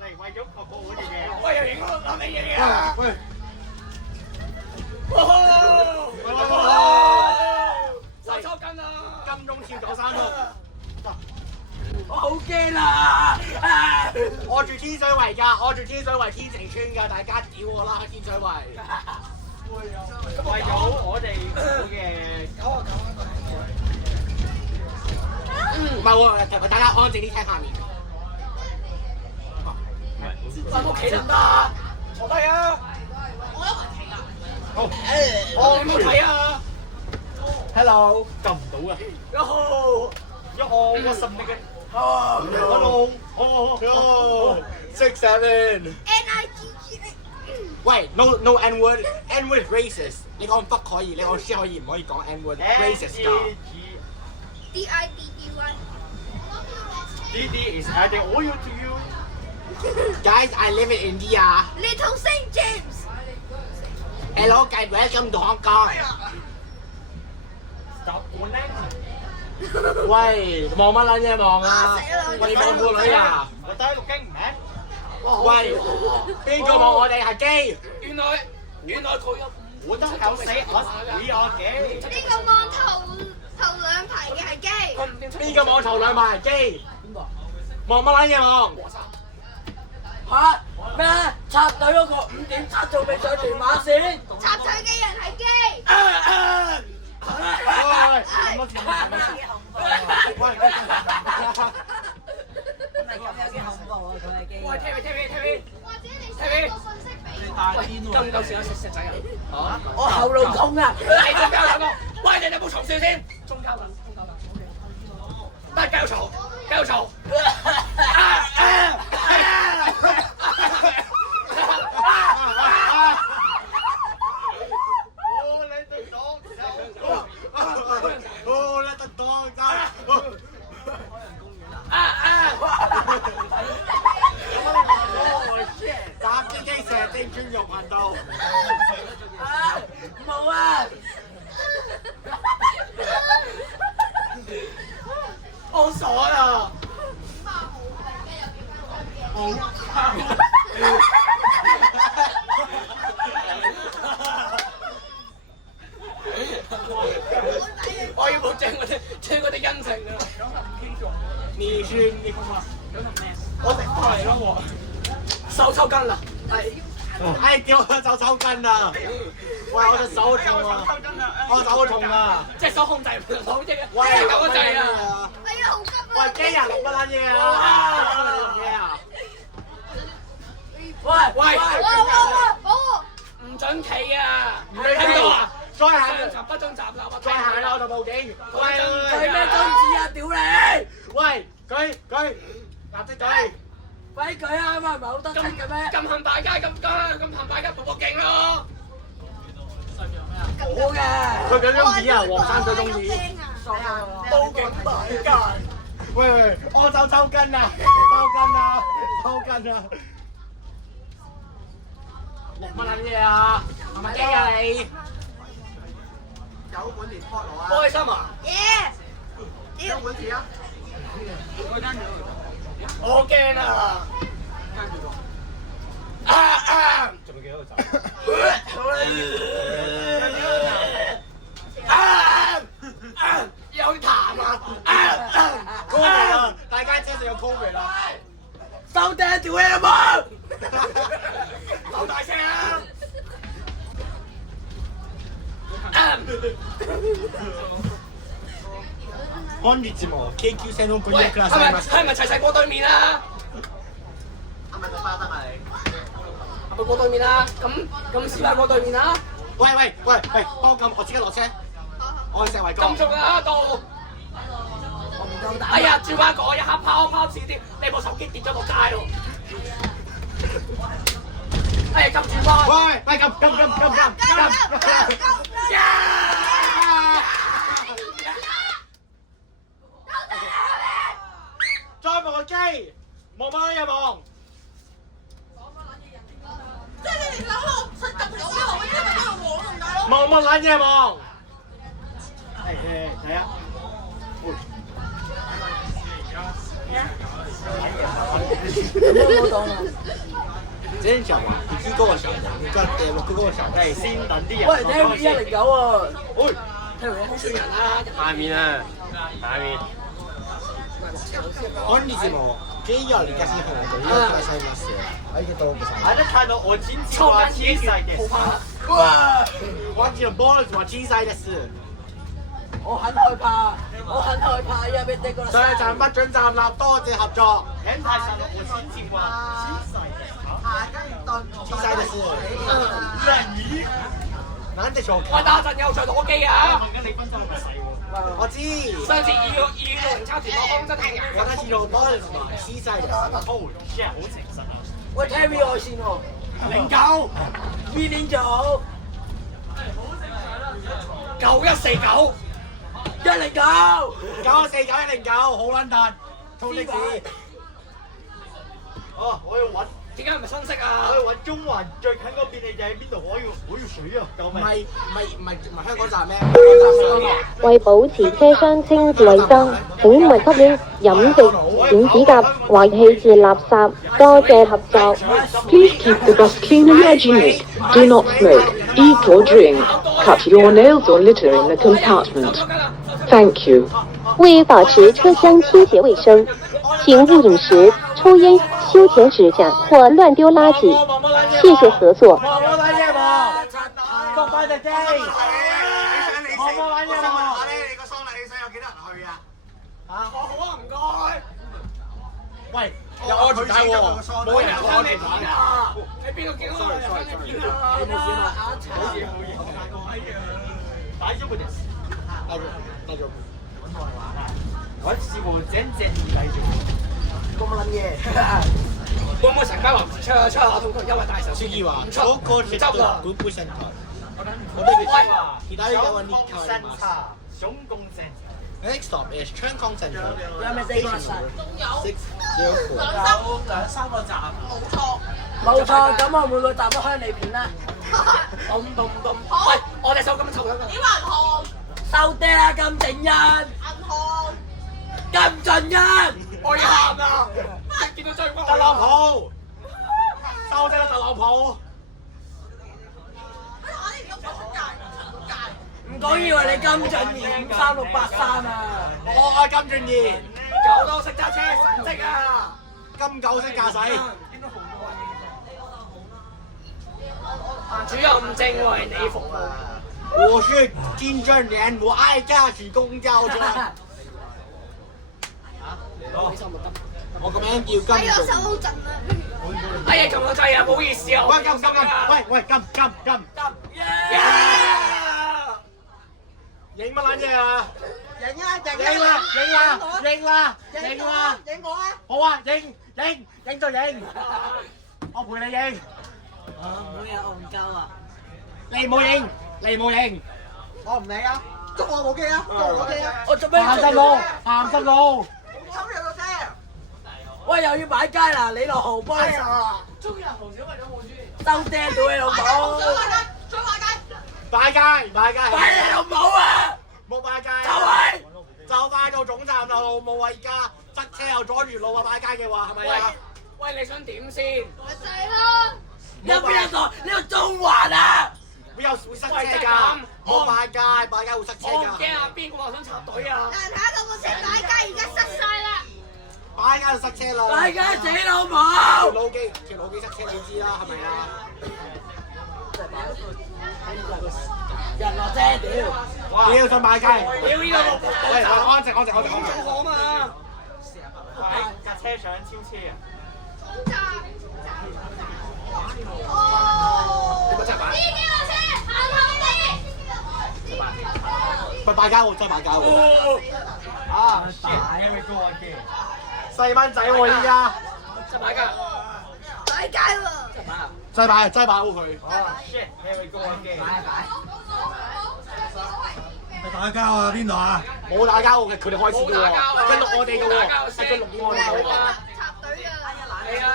嚟為咗確保我哋嘅。喂，又影我諗你嘢啊！喂！手抽筋啊！金鐘跳咗3碌。我好驚啊！我住天水圍㗎，我住天水圍天成村㗎，大家屌我啦！天水圍。為咗我哋嘅。唔係喎，大家安靜啲聽下面。翻屋企得唔得？坐低啊！我一齊停啊！好。你冇睇啊 Hello， 撳唔到啊！1號，what's up nigga？ Hello， 6 7。喂 ，no N word，N word racist。你講 fuck 可以，你講 shit 可以，唔可以講 N word racist 㗎。DIDDY。DD is adding oil to you. Guys, I live in India. Little Saint James。Hello, guys, welcome to Hong Kong. Stop 喂，望乜撚嘢望啊？你望個女啊？我低錄經唔明。喂，邊個望我哋係基？原來佢有。我都有死我以我基。邊個望頭兩排嘅係基？邊個望頭兩排係基？望乜撚嘢望？嚇咩？插隊嗰個5點插仲未上條馬線？插隊嘅人係基。喂，TV，夠唔夠時間食石仔啊？我喉嚨痛啊！嚟中間兩個，喂，你哋冇嘈笑先。中間兩，得繼續嘈。搭飛機射精專用頻道。冇啊！我傻啦！我要保證我哋恩情啊！你是你講話？我食過嚟咯喎，手抽筋啦！哎，叫我手抽筋啦！喂，我隻手痛啊！我手痛啊！隻手控制唔到啫，喂，咁個掣啊！哎呀，好急啊！喂，機人錄乜撚嘢啊？咩啊？喂！我唔準企啊！唔理聽到啊？再行，上集不准集啦！再行啦我就報警。係咩宗旨啊？屌你！喂，舉，立即舉。鬼佢啊！咪唔係好得戚嘅咩？咁行大街咁行大街報警咯！好嘅。佢舉中指啊，黃山舉中指。報警大街。喂，我手抽筋啊！抽筋啊！錄乜撚嘢啊？係咪機啊你？有本連 pot 我啊！開心啊！耶！有本事啊！我驚啊！仲有幾多個集？有痰啊！Covid 啊！大家知道有 Covid 啦！收嗲屌你老母！好大聲啊！本日も京急線をご利喂，用くださいませ。係咪齊齊過對面啊？係咪個花燈啊你？係咪過對面啊？咁是咪過對面啊？喂，我即刻落車。我去石圍角。咁重啊到！哎呀，轉翻嗰一刻拋似啲，你部手機跌咗落街咯！哎呀，撳住翻！喂，撳！再望個機，望乜嘢望？即係你哋兩個唔使撳咗之後，因為喺度望同大佬。望乜撚嘢望？睇下。真小啊！你知嗰個小黃，你跟嗰個小雞先等啲人。喂，109喎。喂，好少人啊！下面啊，下面。本日も京葉東日本ご利用くださいませ。ありがとうございます。あなたのおちんちんは小さいです。我見到 balls 話小さいです。我很害怕，要被這個。上站不准站立，多謝合作。人太上了，我親自話小細的事。難得做。喂，打陣又再攞機啊！問緊你分身咁細喎。我知。上次260抄團我真係。我睇見到 balls 話小細的。哦，share 好誠實啊！喂，Terry 我先喎。09 209 9149 109 949109好撚彈，衝的士。哦，我要揾。點解唔係新色啊？我要揾中環最近嗰便利店喺邊度？我要水啊！救命！唔係香港站咩？為保持車廂清潔衛生，請勿吸煙、飲食、剪指甲或棄置垃圾。多謝合作。Please keep the bus clean and hygienic. Do not smoke, eat or drink. Cut your nails or litter in the compartment. Thank you. 为保持车厢清洁卫生，请勿饮食、抽烟、修剪指甲或乱丢垃圾。谢謝合作。望我睇嘢望，篤翻隻機。望我玩嘢望。我問下你個喪禮你想有幾多人去啊？嚇！好啊，唔該。喂，有安全帶喎，冇人翻你片啊！喺邊度見到有人翻你片啊？有冇片啊？擺咗部電視。大丈夫。我試過整2嚟做。咁撚嘢。會唔會成班話出下通通，因為大手書記話唔出嗰個唔執啦。股本身台。我哋話左共生茶，總共生。Next stop is 昌康centre。有咩地方啊？有兩三個站。冇錯，咁我每個站都香你片啦。咚！喂，我哋手咁臭緊㗎。點銀行？收爹啊，金正恩！銀行。金正恩！我要喊啊！見到最特朗普，收聲啦特朗普！唔講以為你金正賢3683啊！我愛金正賢，狗都識揸車，神蹟啊！金狗識駕駛。主任正為你服務。我是金正年，我愛駕駛公交車。我個名叫金正。手好震啊！哎呀，撳個掣啊！唔好意思啊！喂，撳！喂，撳！影乜撚嘢啊？影我啊！好啊，影就影，我陪你影。唔好有戇鳩啊！你冇影，我唔理啊！捉我部機啊！我做咩？鹹濕路。喂，又要擺街啦！你落豪幫你收爹到你老母！擺街，擺你老母啊！冇擺街。就快到總站啦，老母啊！而家塞車又阻住路啊！擺街嘅話係咪啊？喂，你想點先？咪就係咯。有邊一個？呢個中環啊！會塞車㗎，冇擺街會塞車㗎。我唔驚啊！邊個話想插隊啊？有人睇到個車擺街，而家塞晒啦。擺街就塞車啦。大家死老母！條路機塞車你知啦，係咪啊？人落車屌！屌想擺街，屌呢個六步喂，安靜。我嘛，架車想超車啊！佢敗家喎，真係敗家喎！啊，細蚊仔喎依家，真係㗎，擺街喎，真係擺喎佢。打交啊？邊度啊？冇打交嘅，佢哋開始嘅喎，跟錄我哋嘅喎，係佢錄我哋嘅喎。插隊㗎。係啊，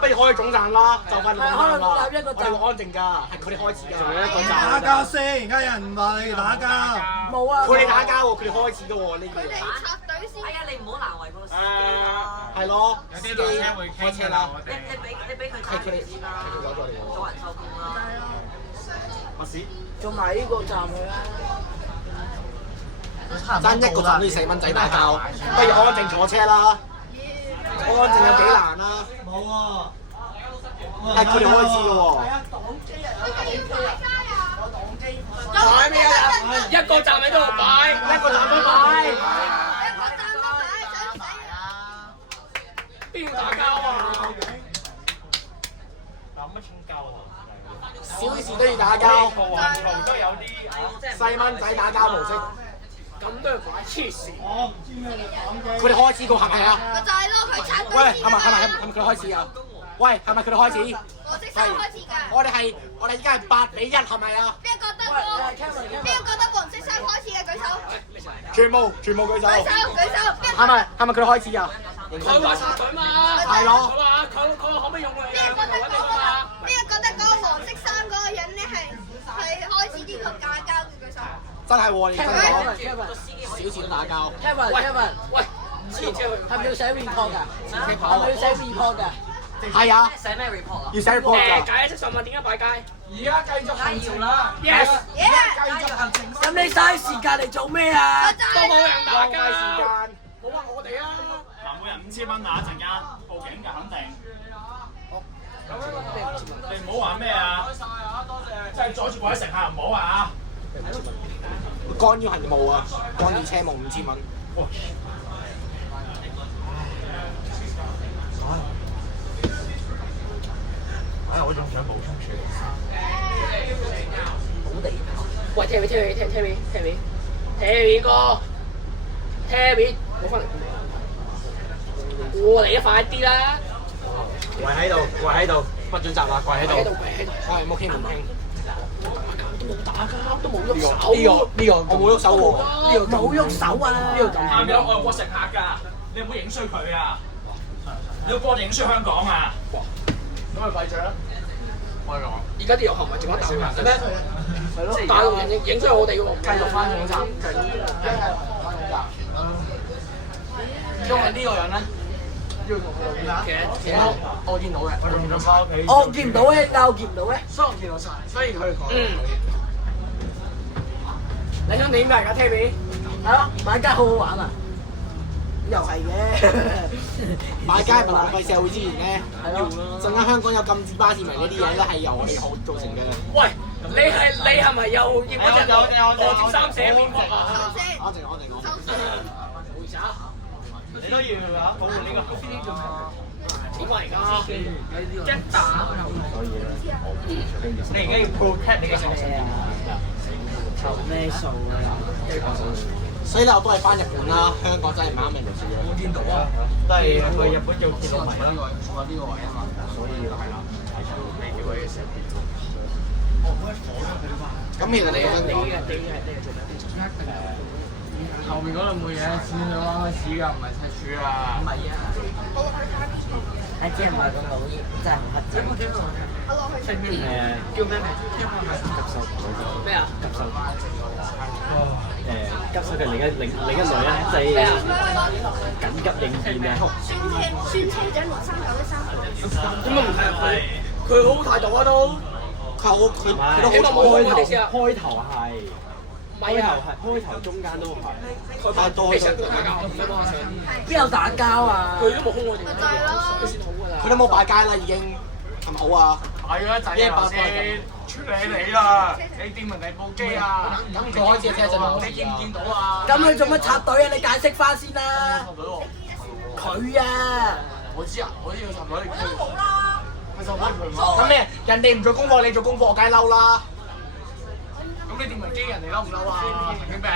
不如開總站啦，就快總站啦。開一個站我哋會安靜㗎，係佢哋開始㗎。仲有一個站。打交先，而家有人話你打交。冇啊！佢哋打交喎，佢哋開始嘅喎呢個。佢哋插隊先。哎呀，你唔好難為嗰個司機啦。係咯，有啲女車會開車啦。你俾佢揸佢先啦，阻人收工啦。乜事？做埋呢個站去啦。爭一個站都要4蚊仔打交，不如安靜坐車啦。安靜有幾難啊？冇喎。係佢哋開始嘅喎。擺咩啊？一個站喺度擺，一個站都擺。邊要打交啊？小事都要打交。細蚊仔打交模式。咁都要擺黐線。佢哋開始過係咪啊？咪就係咯，佢插隊喂，先係咪佢哋開始啊？喂，係咪佢哋開始？黃色衫開始㗎。我哋依家係8比1係咪啊？邊個覺得黃色衫開始嘅舉手？全部舉手。舉手。係咪佢哋開始啊？佢話插隊嘛，係咯。佢話可唔可以用佢啊？邊個覺得嗰個黃色衫嗰個人咧係開始呢個打交嘅舉手？真係喎，你真係講。小事都打交。Kevin，喂，黐車去。係咪要寫 report 㗎？係咪要寫 report 㗎？係啊。寫咩 report 啊？要寫 report 㗎。解釋上問點解擺街而家繼續行程啦。 ？Yes，繼續行程。咁你嘥時間嚟做咩啊？都冇人打浪交。費時間。冇話我哋啊。嗱，每人5000蚊啊！一陣間報警㗎，肯定。你唔好話咩啊！真係阻住各位乘客唔好啊！干擾行務啊，干擾車務5000蚊。我仲想補充處理。喂，Terry 哥，Terry，冇翻嚟。過嚟啊！快啲啦！跪喺度，不准閘啦，跪喺度。跪喺度。我係冇傾唔傾。都冇打交，都冇喐手。呢個我冇喐手喎。呢度冇喐手啊！呢度下面有外國乘客㗎，你唔好影衰佢啊！你要幫我哋影衰香港啊！咁咪閉嘴啦！而家啲遊客唔係淨係大陸人咩？係咯，大陸人影衰我哋嘅喎。繼續翻總站，因為呢個人咧，其實我見到嘅，我見到翻屋企。我見唔到嘅，但我見唔到嘅。所以我見到晒，所以佢哋講。你想點㗎而家 Terry？係咯，買街好好玩啊！又係嘅。買街咪浪費社會資源咧。係咯。陣間香港有禁止巴士迷呢啲嘢咧，係由我哋好造成嘅。喂，你係咪又要嗰隻我接三寫邊個啊？安靜講。回手。你都要保護呢個。點啊而家？一打。你而家要 protect 你嘅手勢。籌咩數啊？所以咧，我都係翻日本啦。香港真係唔啱命嚟嘅。我見到啊，都係去日本做鐵路迷啦。我呢個位啊嘛，所以係啦，睇出地鐵位嘅時候。咁其實你嘅做咩？後面嗰度冇嘢，先去開始㗎，唔係赤柱啊。唔係啊，係真係唔係咁老嘢，真係唔黑仔。叫咩名？咩啊？急手嘅另一類咧，就係緊急應變啊！算車長63913。點解唔睇入去？佢好態度啊都。佢都好起碼冇開開頭係，係啊，開頭中間都係。太多其實都打交，你幫我上。邊有打交啊？佢都冇空我哋，佢先好㗎啦。佢都冇擺街啦，已經係咪好啊？係啊，仔啊，先處理你啦！你掂人哋部機啊！咁佢開始踢陣，你見唔見到啊？咁佢做乜插隊啊？你解釋翻先啦。佢啊！我知啊，我知佢插隊。佢插隊唔咁咩？人哋唔做功課，你做功課，我梗係嬲啦。咁你掂人機人哋嬲唔嬲啊？神經病！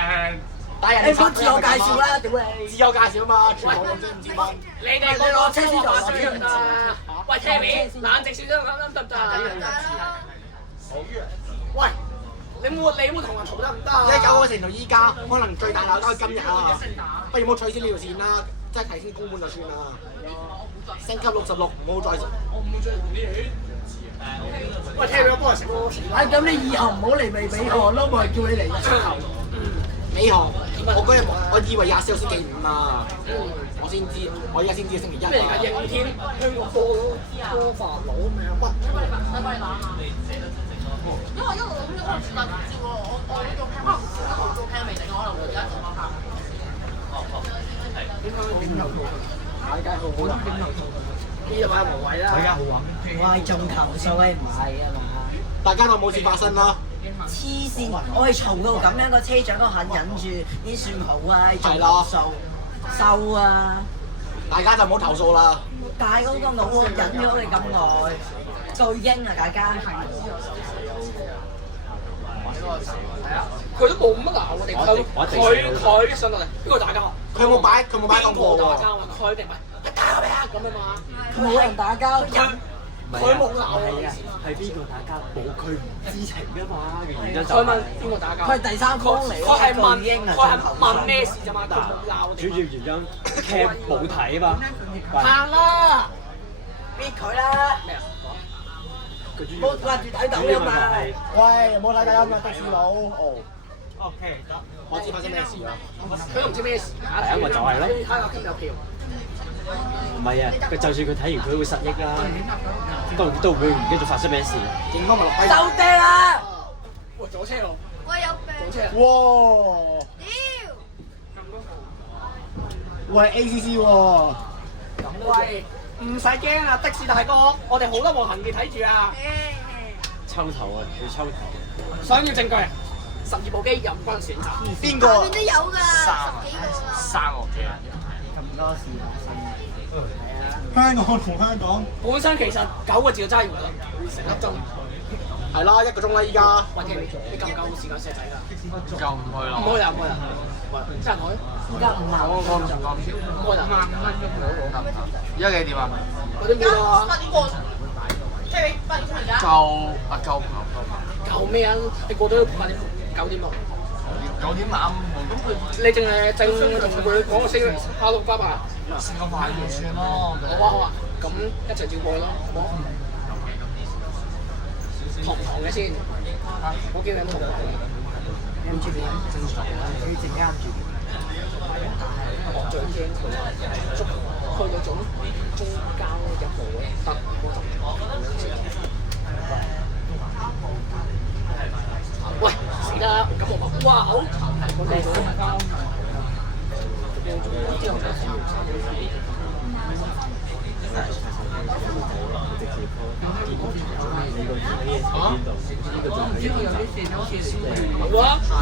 但係人哋你唔好自我介紹啦，屌你！自我介紹啊嘛，全部知唔知嘛？你哋個攞車先打水得唔得？喂 ，Terry，冷靜少少咁得唔得？喂，你冇同人嘈得唔得啊？一九嗰成到依家，可能最大鬧都係今日啊！不如唔好取消呢條線啦，即係提升公本就算啦。升級66，唔好再。喂，Terry，幫我食多時啦。咁你以後唔好嚟美韓咯，冇人叫你嚟出頭。美韓，我嗰日我以為24號星期5啊，我先知，我而家先知星期1。咩嚟㗎？應天香港波法佬咁樣屈。因為一路諗住可能住大唔知喎，我呢度聽可能一路做聽未定，可能會而家做下拍。大家好好啦，呢度係無謂啦。大家好玩。我係中投訴嘅，唔係啊嘛。大家當冇事發生啦。黐線！我係嘈到咁樣，個車長都肯忍住，已經算好啊！仲投訴收啊！大家就唔好投訴啦。大嗰個佬忍咗你咁耐，巨英啊！大家佢都冇乜鬧我哋，佢上到嚟邊個打交？佢冇擺功課喎。打交啊！佢定咪打咩啊？咁啊嘛。冇人打交，佢冇鬧我哋。係邊個打交？冇佢唔知情㗎嘛，原因就佢問邊個打交？佢係第三方嚟，佢係問咩事啫嘛？佢冇鬧我哋。主要原因劇冇睇啊嘛。行啦，逼佢啦！咩啊？冇掛住睇抖音嘛？喂，冇睇緊啊，的士佬。哦。OK，得。我知發生咩事啦。佢都唔知咩事。係啊，咪就係咯。睇下今日票。唔係啊，佢就算佢睇完，佢會失憶啦，都會唔記得發生咩事。警方咪落低。收爹啦！喂，左車路。喂，有病！左車。哇！屌！喂 ACC 喎。喂，唔使驚啊，的士大哥，我哋好多部行業睇住啊。抽頭啊，要抽頭。想要證據？12部機任君選擇。邊個？下面都有㗎，10幾個啊。3個機。咁多事發生。香港同香港。本身其實9個字就揸完啦，成粒鐘。係啦，1個鐘啦依家。喂，你夠唔夠時間寫仔㗎？夠唔去啦。唔開啦，唔開啦。喂，真係開？而家5萬。唔開啦。而家幾點啊？我啲冇啊。8點半。Terry，8點半㗎。夠唔夠？夠咩啊？你過到8點9點咯。9點啱。你淨係同佢講個聲，hello，拜拜。先咁快就算咯。好啊，咁一齊照過咯，好冇？堂唔堂嘅先？我見你堂。跟住點？正常啦，佢陣間住。我最驚佢捉去嗰種中間一步咧，得嗰陣。喂，死啦！咁我話，哇好！我哋好啊！如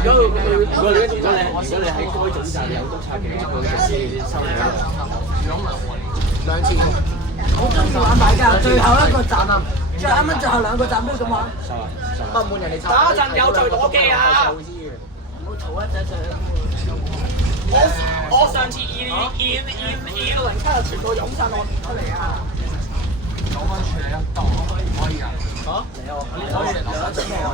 果你喺該總站有督察嘅，佢就先收你2次。好中意玩大家，最後一個站啊！啱啱最後2個站都咁玩。不滿人哋抽。打陣有罪攞機啊！唔好嘈啊！仔仔。我上次2個零7就全部湧晒我出嚟啊！攞翻處理啊，得可以啊。嚇？可以攞翻出嚟啊！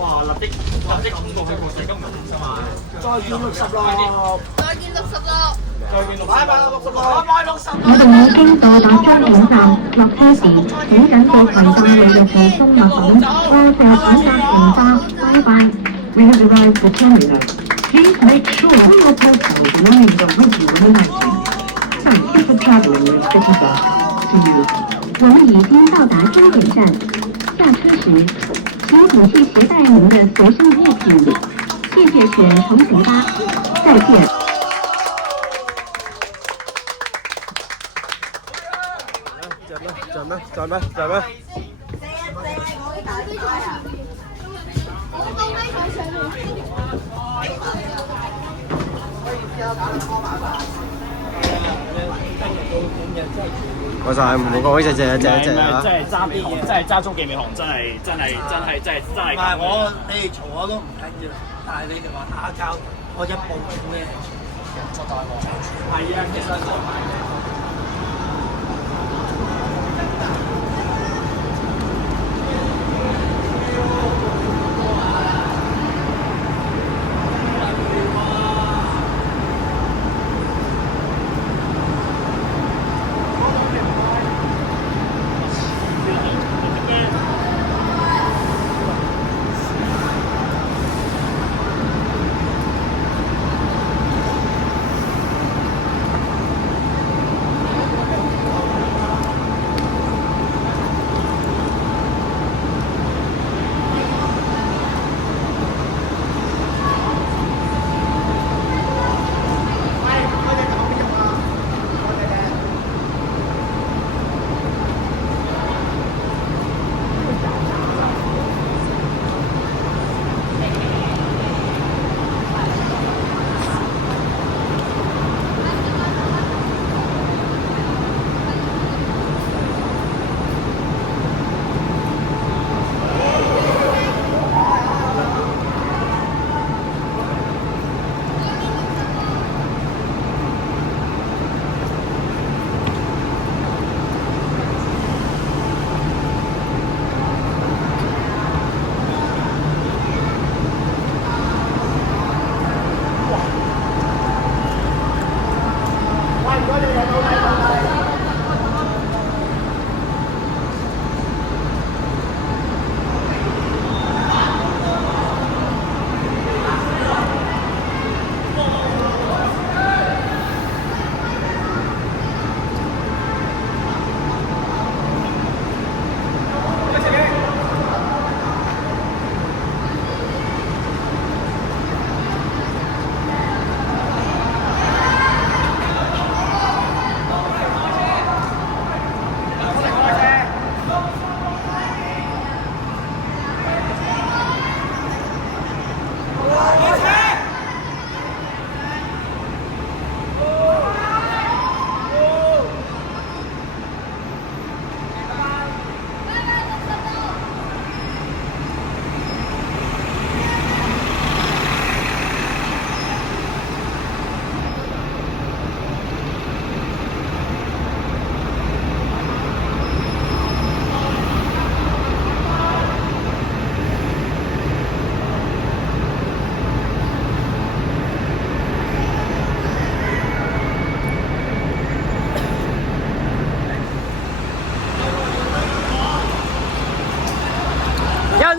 哇！立即通過佢國際金融中心啊！再見66。再見66。拜拜66。我哋已經到達張總站，落車時請緊各群眾列入嘅中物品，多謝選擇乘搭，拜拜。We have arrived at terminal. Please make sure all your personal belongings are with you when you exit. Thank you for traveling with City Bus. See you. 我们已经到达终点站，下车时，请仔细携带您的随身物品。谢谢选重型巴，再见。在咩？我就係每個好似隻啊！真係揸美行，真係揸中記美行，真係。唔係你哋嘈我都唔緊要，但係你哋話打交，我一報警咧，實在我係啊，其實。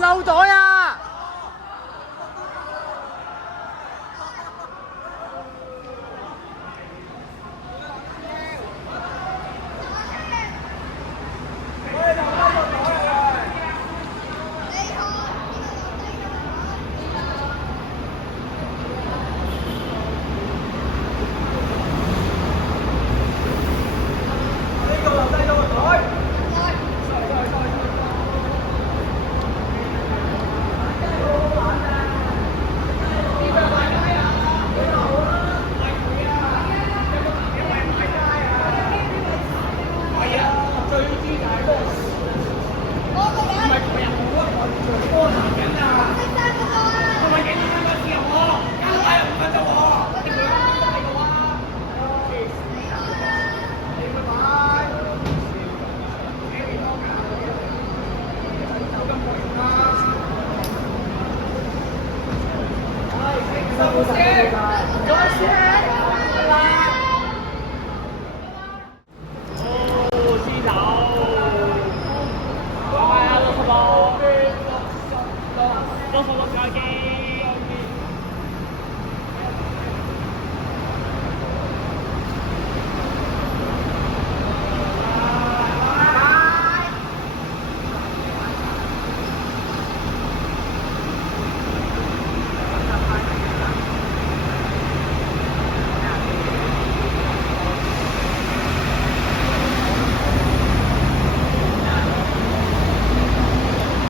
漏袋啊！唔該先。